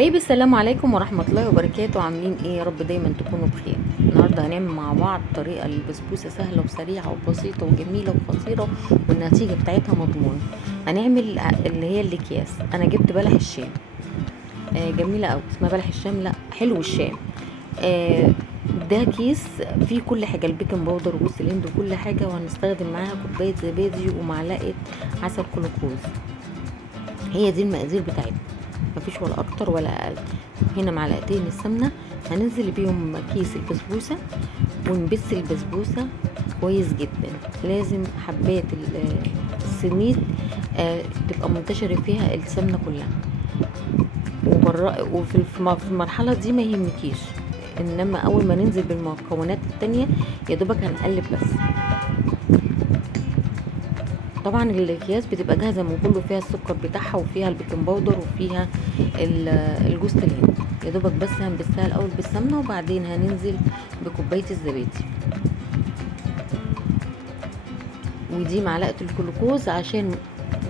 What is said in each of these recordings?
حبايبي، السلام عليكم ورحمة الله وبركاته. عاملين ايه؟ يا رب دايما تكونوا بخير. النهاردة هنعمل مع بعض طريقة للبسبوسة سهلة وسريعة وبسيطة وجميلة وخطيرة، والنتيجة بتاعتها مضمونة. هنعمل اللي هي الاكياس. انا جبت بلح الشام. جميلة اوي، اسمها بلح الشام، لا حلو الشام. آه ده كيس فيه كل حاجة، البيكنج باودر وجوز الهند وكل حاجة، وهنستخدم معاها كوباية زبادي ومعلقة عسل كلوكوز. هي دي المقادير بتاعتنا، مفيش ولا اكتر ولا اقل. هنا معلقتين السمنه، هننزل بيهم كيس البسبوسه ونبس البسبوسه كويس جدا. لازم حبات السميد تبقى منتشره فيها السمنه كلها. وفي المرحله دي ما يهمكيش، انما اول ما ننزل بالمكونات التانية يا دوبك هنقلب بس. طبعا الاكياس بتبقى جاهزه من كله، فيها السكر بتاعها وفيها البيكنج باودر وفيها الجوز الهند. يا دوبك بس هنبسها الاول بالسمنه، وبعدين هننزل بكوبايه الزبادي. ودي معلقه الجلوكوز عشان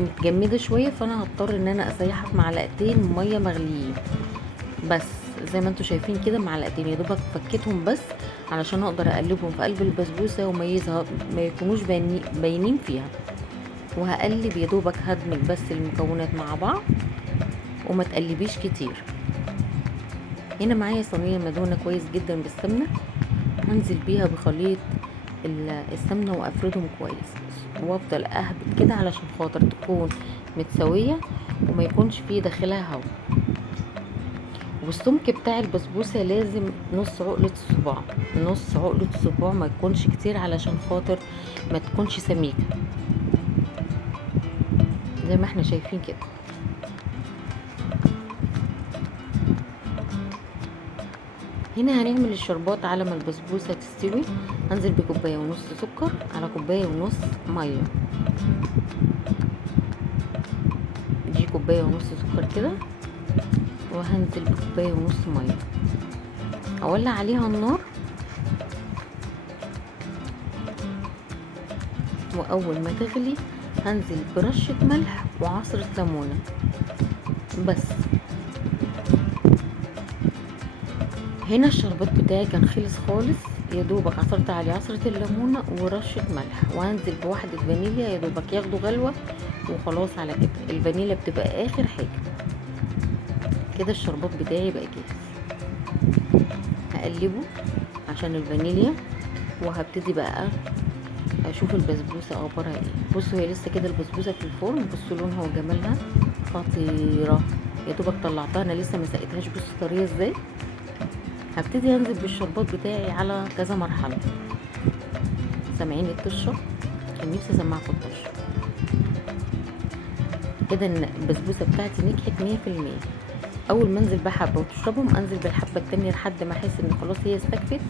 متجمده شويه، فانا هضطر ان انا اسيحها في معلقتين ميه مغليين بس. زي ما انتم شايفين كده معلقتين، يا دوبك فكيتهم بس علشان اقدر اقلبهم في قلب البسبوسه وميزها ما يكونوش باينين فيها. وهقلب يا دوبك، هدمج بس المكونات مع بعض وما تقلبيش كتير. هنا معايا صينيه مدهونه كويس جدا بالسمنه، هنزل بيها بخليط السمنه وافردهم كويس، وافضل اهبط كده علشان خاطر تكون متساويه وما يكونش فيه داخلها هوا. والسمك بتاع البسبوسه لازم نص عقله الصباع، نص عقله الصباع، ما يكونش كتير علشان خاطر ما تكونش سميكه زي ما احنا شايفين كده. هنا هنعمل الشربات على ما البسبوسه تستوي. هنزل بكوبايه ونص سكر على كوبايه ونص ميه. دي كوبايه ونص سكر كده، وهنزل بكوبايه ونص ميه. اولع عليها النار، واول ما تغلي هنزل برشه ملح وعصره ليمونه بس. هنا الشربات بتاعي كان خلص خالص، يا دوبك عصرت عليه عصرة الليمونة ورشة ملح، وهنزل بواحدة فانيليا يا دوبك ياخدوا غلوة وخلاص. على كده الفانيليا بتبقى اخر حاجة. كده الشربات بتاعي بقى جاهز. هقلبه عشان الفانيليا، وهبتدي بقى اشوف البسبوسة اخبارها ايه. بصوا هي لسه كده البسبوسة في الفرن، بصوا لونها وجمالها خطيرة. يا دوبك طلعتها، انا لسه ما سقيتهاش، بصوا طرية ازاي. هبتدي انزل بالشربات بتاعي على كذا مرحله. سامعين الطشه؟ كان نفسي اسمعكم الطشه. كده ان البسبوسه بتاعتي نجحت 100%. اول ما انزل بحبه وتشربهم، انزل بالحبه التانية لحد ما احس ان خلاص هي استكفت.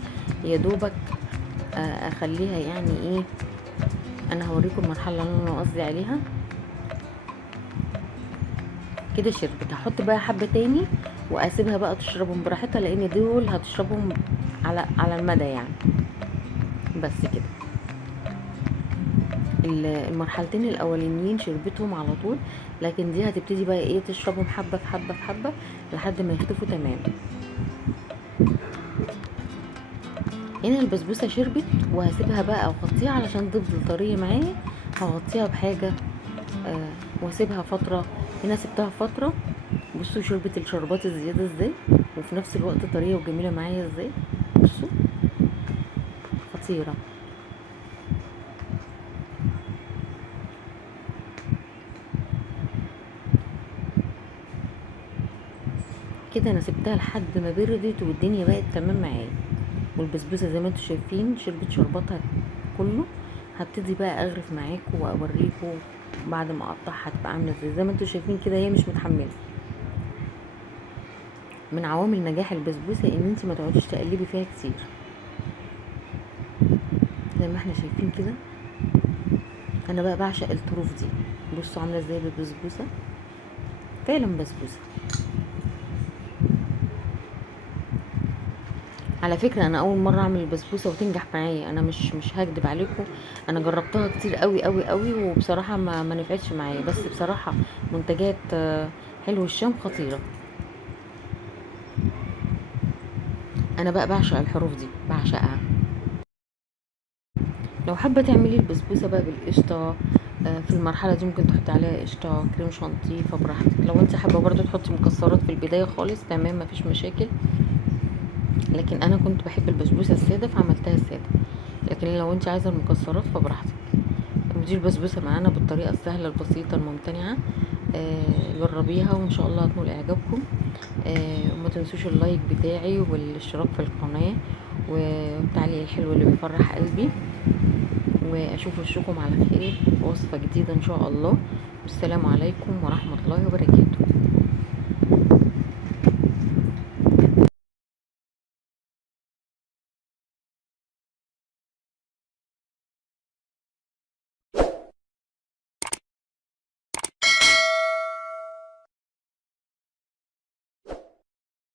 يا دوبك اخليها يعني ايه، انا هوريكم المرحله اللي انا قصدي عليها. كده شربت، هحط بقى حبه تاني واسيبها بقى تشربهم براحتها، لان دول هتشربهم على المدى يعني. بس كده المرحلتين الاولانيين شربتهم على طول، لكن دي هتبتدي بقى ايه، تشربهم حبه في حبه في حبه لحد ما يختفوا تماما. هنا البسبوسه شربت، وهسيبها بقى اغطيها علشان تفضل طريه معايا. هغطيها بحاجه واسيبها فتره. هنا سبتها فتره، بصوا شربت الشربات الزياده ازاي، وفي نفس الوقت طريه وجميله معايا ازاي. بصوا خطيره. كده انا سبتها لحد ما بردت والدنيا بقت تمام معايا، والبسبوسه زي ما انتم شايفين شربت شرباتها كله. هبتدي بقى اغرف معاكم واوريكم بعد ما اقطعها هتبقى عامله ازاي. زي ما انتم شايفين كده هي مش متحمله. من عوامل نجاح البسبوسه ان انت ما تقعديش تقلبي فيها كتير. زي ما احنا شايفين كده. انا بقى بعشق الطروف دي، بصوا عامله ازاي بالبسبوسه، فعلا بسبوسه. على فكره انا اول مره اعمل البسبوسه وتنجح معايا، انا مش هكدب عليكم. انا جربتها كتير قوي قوي قوي، وبصراحه ما نفعتش معايا، بس بصراحه منتجات حلو الشام خطيره. انا بقى بعشق الحروف دي، بعشقها. لو حابه تعملي البسبوسه بقى بالقشطه، في المرحله دي ممكن تحطي عليها قشطه كريم شانتيه، فبراحتك. لو انت حابه برضو تحطي مكسرات في البدايه خالص، تمام، مفيش مشاكل. لكن انا كنت بحب البسبوسه الساده فعملتها الساده، لكن لو انت عايزه المكسرات فبراحتك. ودي البسبوسه معانا بالطريقه السهله البسيطه الممتنعه. جربيها وان شاء الله هتنول اعجابكم. وما تنسوش اللايك بتاعي والاشتراك في القناه والتعليق الحلو اللي بيفرح قلبي. واشوف وشكم على خير في وصفه جديده ان شاء الله. والسلام عليكم ورحمه الله وبركاته.